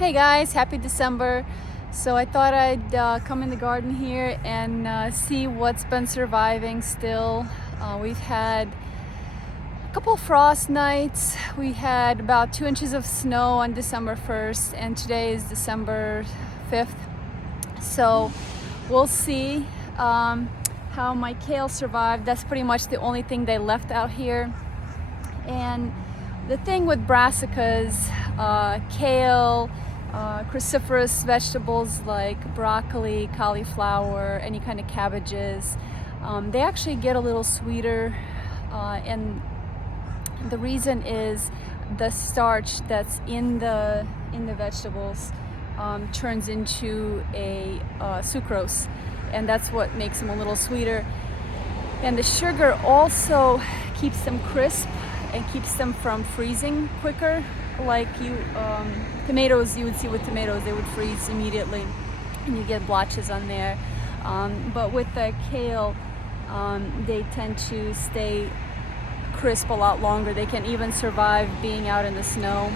Hey guys, happy December. So I thought I'd come in the garden here and see what's been surviving still. We've had a couple frost nights. We had about 2 inches of snow on December 1st, and today is December 5th. So we'll see how my kale survived. That's pretty much the only thing they left out here. And the thing with brassicas, kale, cruciferous vegetables like broccoli, cauliflower, any kind of cabbages, they actually get a little sweeter, and the reason is the starch that's in the vegetables turns into a sucrose, and that's what makes them a little sweeter. And the sugar also keeps them crisp and keeps them from freezing quicker. Like tomatoes, you would see with tomatoes, they would freeze immediately and you get blotches on there. But with the kale, they tend to stay crisp a lot longer. They can even survive being out in the snow.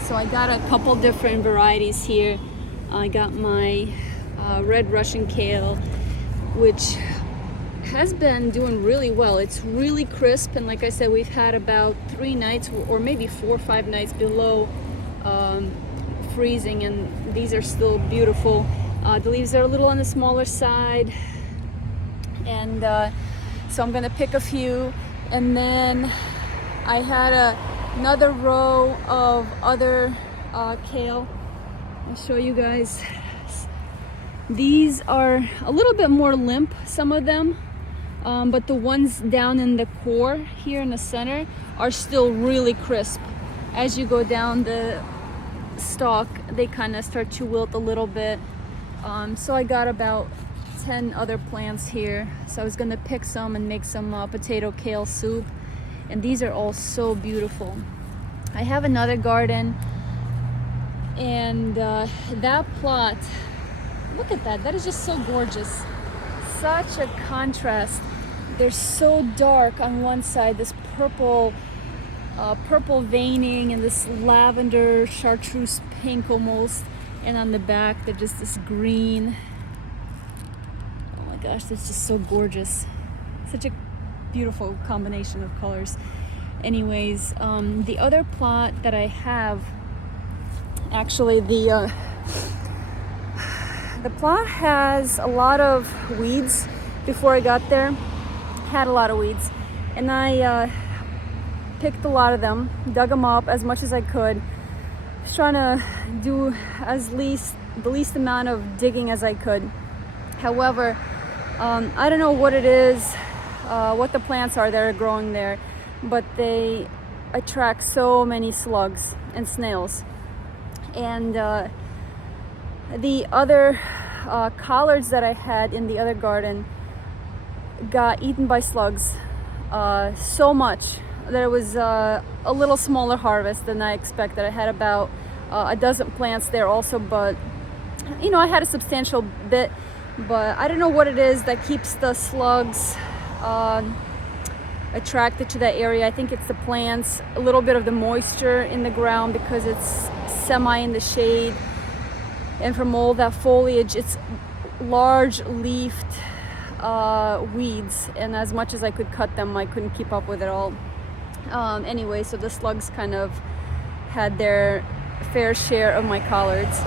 So I got a couple different varieties here. I got my red Russian kale, which has been doing really well. It's really crisp, and like I said, we've had about 3 nights or maybe 4 or 5 nights below freezing, and these are still beautiful. The leaves are a little on the smaller side, and so I'm gonna pick a few. And then I had another row of other kale. I'll show you guys. These are a little bit more limp, some of them. But the ones down in the core here in the center are still really crisp. As you go down the stalk, they kind of start to wilt a little bit. So I got about 10 other plants here. So I was gonna pick some and make some potato kale soup. And these are all so beautiful. I have another garden, and that plot, look at that, that is just so gorgeous. Such a contrast. They're so dark on one side, this purple veining and this lavender chartreuse pink almost, and on the back they're just this green. Oh my gosh, that's just so gorgeous. Such a beautiful combination of colors. Anyways, the other plot that I have, actually the plot has a lot of weeds. Before I got there, had a lot of weeds, and I picked a lot of them, dug them up as much as I could. Just trying to do the least amount of digging as I could. However, I don't know what it is, what the plants are that are growing there, but they attract so many slugs and snails. And the other collards that I had in the other garden got eaten by slugs so much that it was a little smaller harvest than I expected. I had about a dozen plants there also, but you know, I had a substantial bit, but I don't know what it is that keeps the slugs attracted to that area. I think it's the plants, a little bit of the moisture in the ground because it's semi in the shade, and from all that foliage, it's large leafed weeds, and as much as I could cut them, I couldn't keep up with it all. Anyway, so the slugs kind of had their fair share of my collards.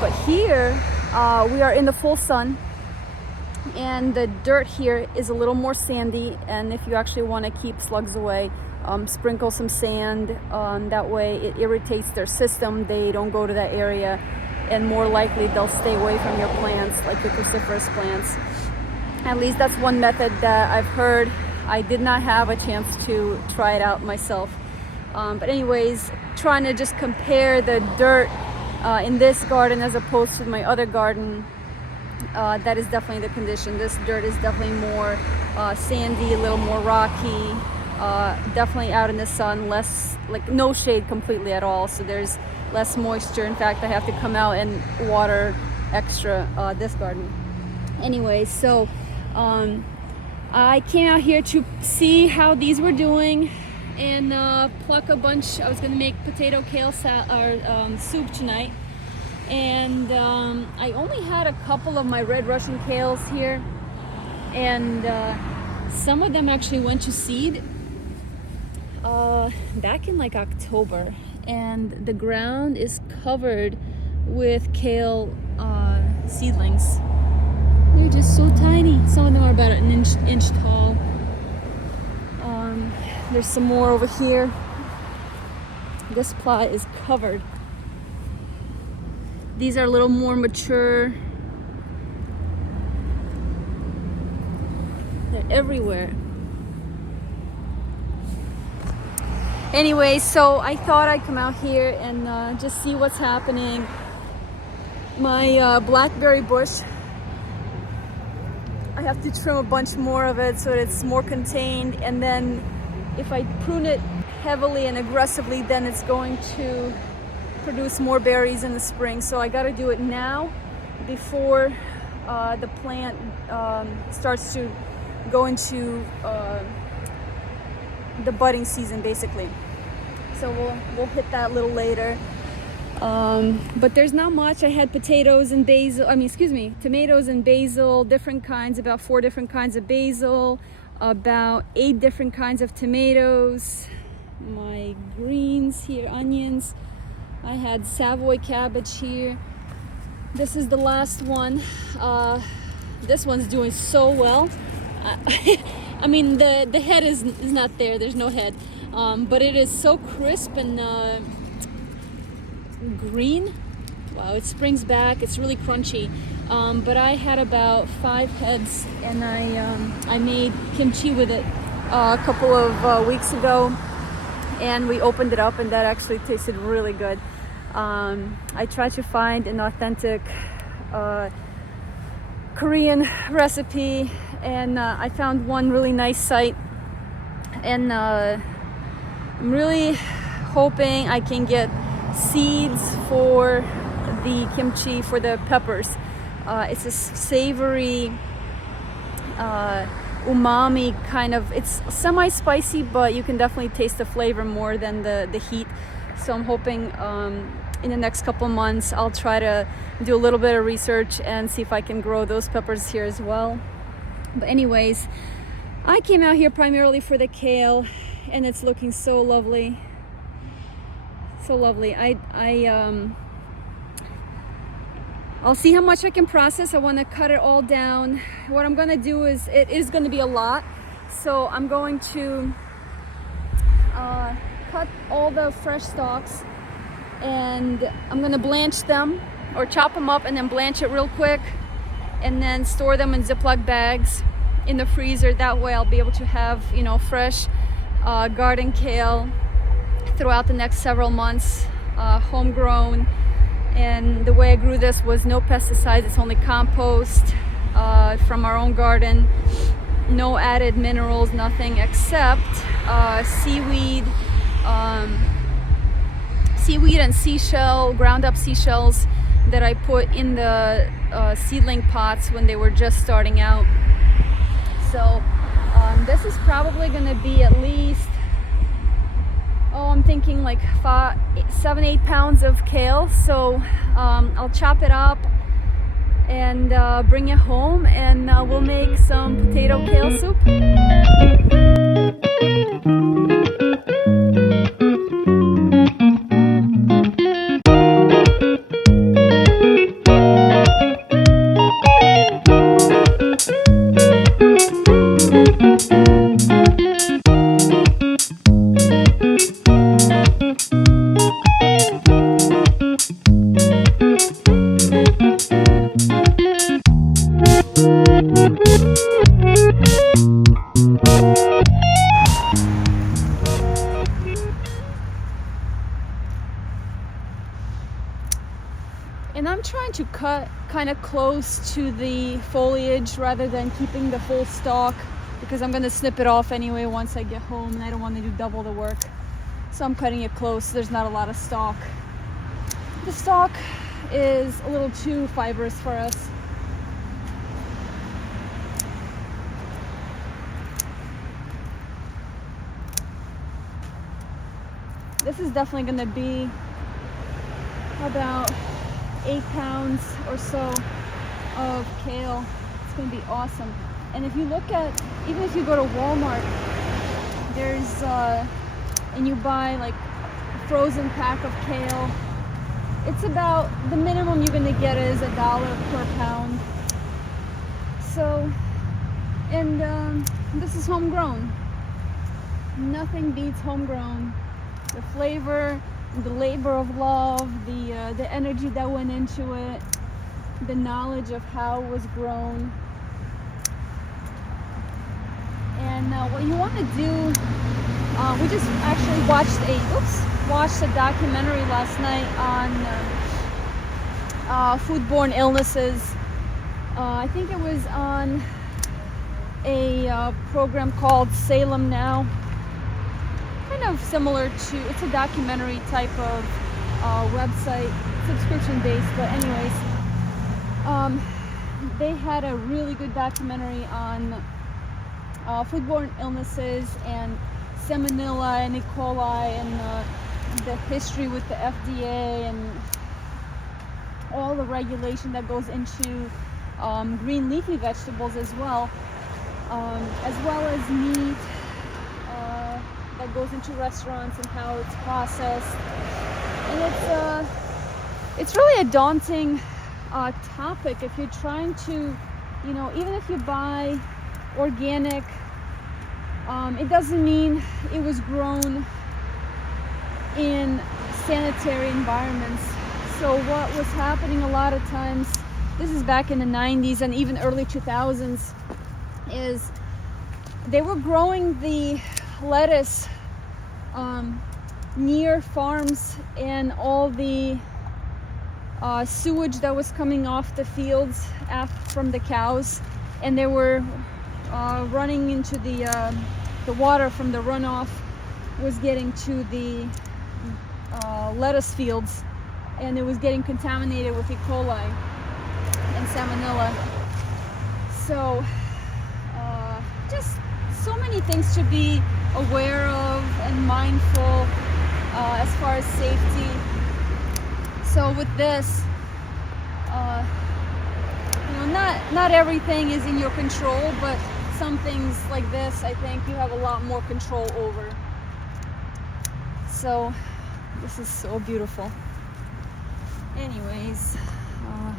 But here we are in the full sun, and the dirt here is a little more sandy, and if you actually want to keep slugs away, sprinkle some sand. That way it irritates their system. They don't go to that area, and more likely they'll stay away from your plants, like the cruciferous plants. At least that's one method that I've heard. I did not have a chance to try it out myself. But anyways, trying to just compare the dirt in this garden as opposed to my other garden, that is definitely the condition. This dirt is definitely more sandy, a little more rocky, definitely out in the sun, less, like no shade completely at all. So there's less moisture. In fact, I have to come out and water extra this garden. Anyway, so I came out here to see how these were doing and pluck a bunch. I was gonna make potato kale soup tonight. And I only had a couple of my red Russian kales here, and some of them actually went to seed back in like October, and the ground is covered with kale seedlings. They're just so tiny. Some of them are about an inch tall. There's some more over here. This plot is covered. These are a little more mature. They're everywhere. Anyway, so I thought I'd come out here and just see what's happening. My blackberry bush, I have to trim a bunch more of it so that it's more contained, and then if I prune it heavily and aggressively, then it's going to produce more berries in the spring. So I got to do it now before the plant starts to go into the budding season, basically. So we'll hit that a little later. But there's not much. I had tomatoes and basil, different kinds, about 4 different kinds of basil, about 8 different kinds of tomatoes, my greens here, onions. I had Savoy cabbage here. This is the last one. This one's doing so well. I mean, the head is not there. There's no head. But it is so crisp and green. Wow, it springs back. It's really crunchy. But I had about 5 heads, and I made kimchi with it a couple of weeks ago, and we opened it up, and that actually tasted really good. I tried to find an authentic Korean recipe, and I found one really nice site, and I'm really hoping I can get seeds for the kimchi, for the peppers. It's a savory, umami kind of, it's semi-spicy, but you can definitely taste the flavor more than the heat. So I'm hoping in the next couple months I'll try to do a little bit of research and see if I can grow those peppers here as well. But anyways, I came out here primarily for the kale, and it's looking so lovely. So lovely. I'll see how much I can process. I want to cut it all down. What I'm going to do is, it is going to be a lot, so I'm going to cut all the fresh stalks, and I'm going to blanch them or chop them up and then blanch it real quick, and then store them in Ziploc bags in the freezer. That way I'll be able to have, you know, fresh garden kale throughout the next several months, homegrown. And the way I grew this was no pesticides. It's only compost from our own garden, no added minerals, nothing except seaweed and seashell, ground up seashells that I put in the seedling pots when they were just starting out. So this is probably going to be at least, I'm thinking like 7-8 pounds of kale. So I'll chop it up and bring it home, and we'll make some potato kale soup. And I'm trying to cut kind of close to the foliage rather than keeping the full stalk, because I'm going to snip it off anyway once I get home, and I don't want to do double the work. So I'm cutting it close so there's not a lot of stalk. The stalk is a little too fibrous for us. This is definitely going to be about 8 pounds or so of kale. It's gonna be awesome. And if you look at, even if you go to Walmart, there's and you buy like a frozen pack of kale, it's about, the minimum you're gonna get is $1 per pound. So, and this is homegrown. Nothing beats homegrown. The flavor, the labor of love, the energy that went into it, the knowledge of how it was grown. And what you want to do, we just actually watched a documentary last night on foodborne illnesses. I think it was on a program called Salem Now. Kind of similar to, it's a documentary type of website, subscription based, but anyways, they had a really good documentary on foodborne illnesses and Salmonella and E. coli and the history with the FDA and all the regulation that goes into green leafy vegetables as well as meat that goes into restaurants and how it's processed. And it's really a daunting topic if you're trying to, even if you buy organic, it doesn't mean it was grown in sanitary environments. So what was happening a lot of times, this is back in the 90s and even early 2000s, is they were growing the lettuce near farms, and all the sewage that was coming off the fields from the cows, and they were running into the water from the runoff was getting to the lettuce fields, and it was getting contaminated with E. coli and Salmonella. So just so many things to be aware of and mindful as far as safety. So with this, not everything is in your control, but some things like this, I think you have a lot more control over. So this is so beautiful. Anyways,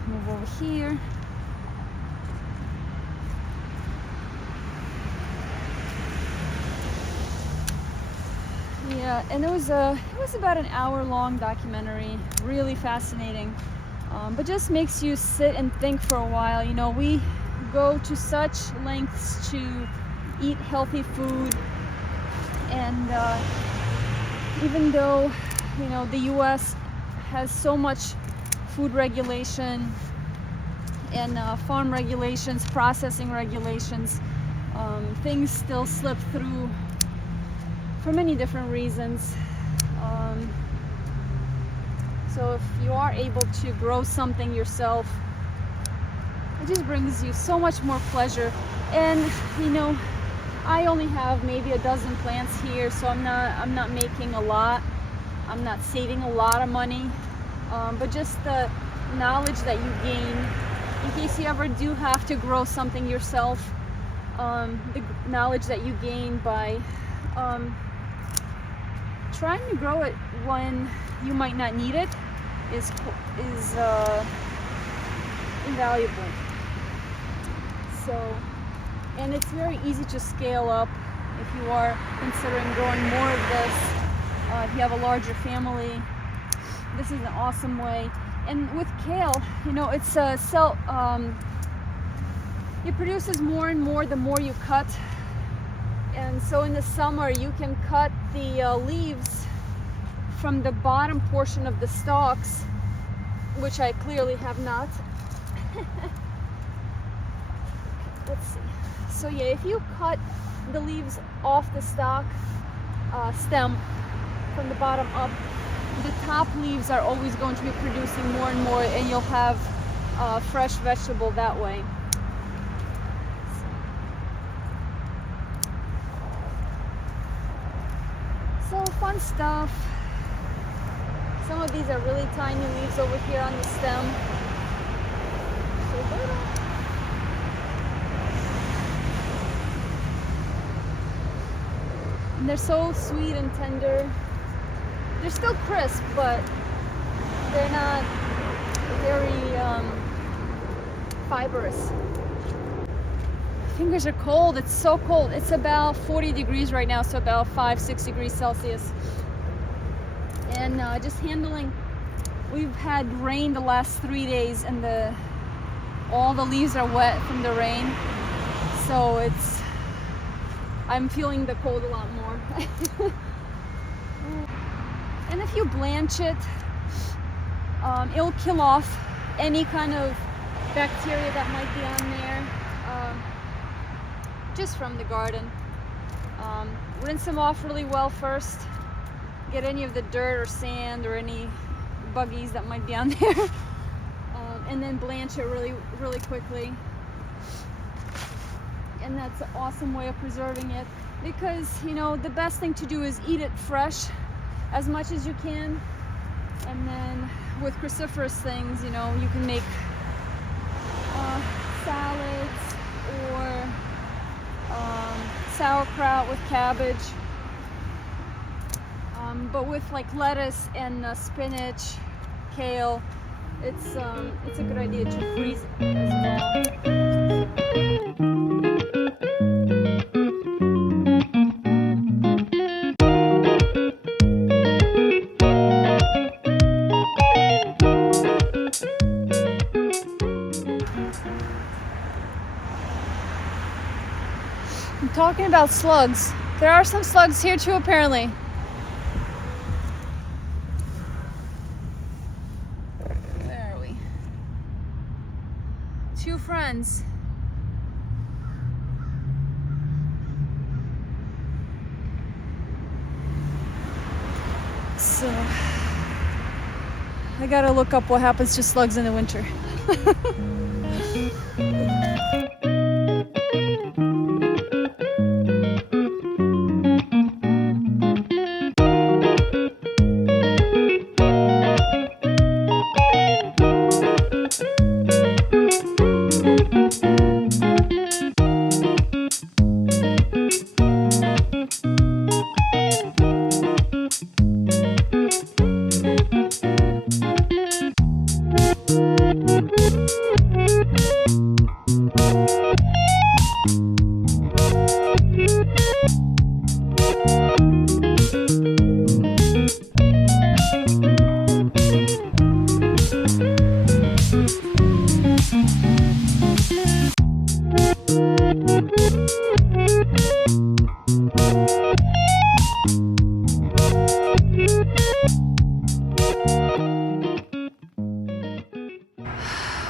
move over here. Yeah, and it was about an hour-long documentary, really fascinating, but just makes you sit and think for a while. We go to such lengths to eat healthy food, and even though the U.S. has so much food regulation and farm regulations, processing regulations, things still slip through for many different reasons. So if you are able to grow something yourself, it just brings you so much more pleasure. And I only have maybe a dozen plants here, so I'm not making a lot. I'm not saving a lot of money, but just the knowledge that you gain in case you ever do have to grow something yourself, the knowledge that you gain by trying to grow it when you might not need it is invaluable. So, and it's very easy to scale up if you are considering growing more of this. If you have a larger family, this is an awesome way. And with kale, it's it produces more and more the more you cut. And so in the summer, you can cut the leaves from the bottom portion of the stalks, which I clearly have not. Let's see. So yeah, if you cut the leaves off the stalk stem from the bottom up, the top leaves are always going to be producing more and more, and you'll have fresh vegetable that way. So fun stuff. Some of these are really tiny leaves over here on the stem. So little. And they're so sweet and tender. They're still crisp, but they're not very fibrous. Fingers are cold. It's so cold. It's about 40 degrees right now, so about 5-6 degrees Celsius. And just handling, we've had rain the last 3 days, and all the leaves are wet from the rain. So I'm feeling the cold a lot more. And if you blanch it, it'll kill off any kind of bacteria that might be on there, just from the garden. Rinse them off really well first, get any of the dirt or sand or any buggies that might be on there, and then blanch it really, really quickly. And that's an awesome way of preserving it, because the best thing to do is eat it fresh as much as you can. And then with cruciferous things, you can make salads or sauerkraut with cabbage. But with like lettuce and spinach, kale, it's a good idea to freeze it as well. I'm talking about slugs. There are some slugs here too, apparently. Where are we? Two friends. So I gotta look up what happens to slugs in the winter.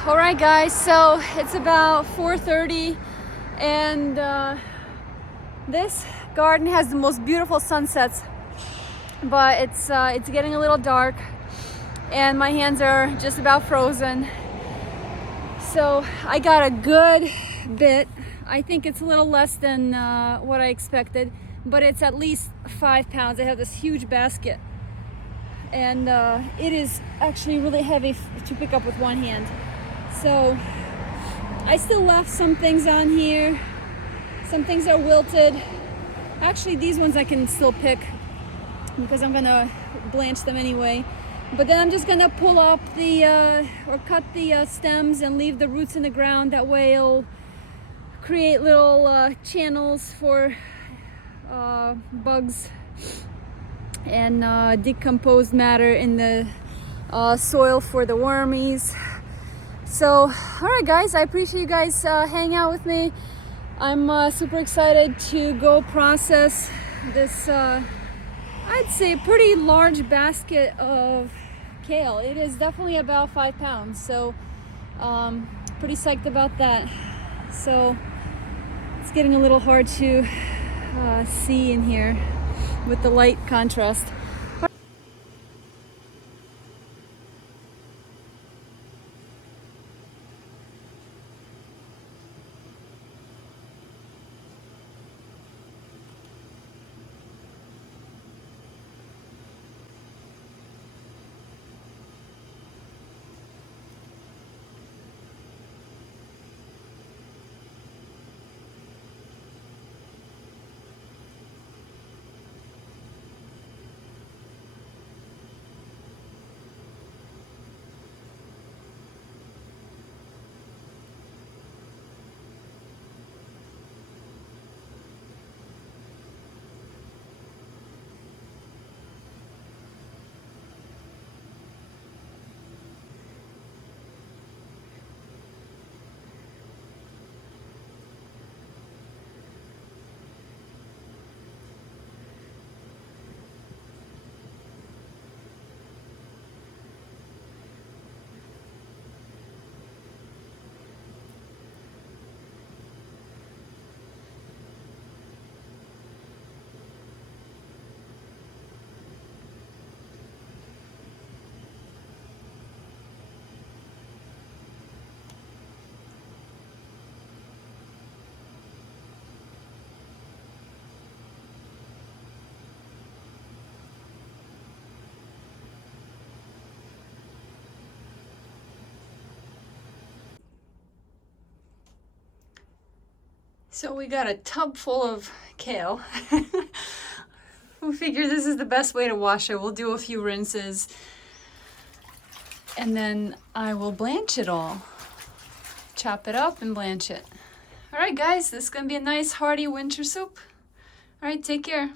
Alright guys, so it's about 4:30 and this garden has the most beautiful sunsets, but it's getting a little dark and my hands are just about frozen. So I got a good bit. I think it's a little less than what I expected, but it's at least 5 pounds. I have this huge basket and it is actually really heavy to pick up with one hand. So I still left some things on here. Some things are wilted. Actually, these ones I can still pick because I'm gonna blanch them anyway. But then I'm just gonna pull up or cut the stems and leave the roots in the ground. That way it'll create little channels for bugs and decomposed matter in the soil for the wormies. So, alright guys, I appreciate you guys hanging out with me. I'm super excited to go process this, I'd say pretty large basket of kale. It is definitely about 5 pounds, so pretty psyched about that. So, it's getting a little hard to see in here with the light contrast. So we got a tub full of kale. We figure this is the best way to wash it. We'll do a few rinses and then I will blanch it all. Chop it up and blanch it. All right, guys, this is gonna be a nice hearty winter soup. All right, take care.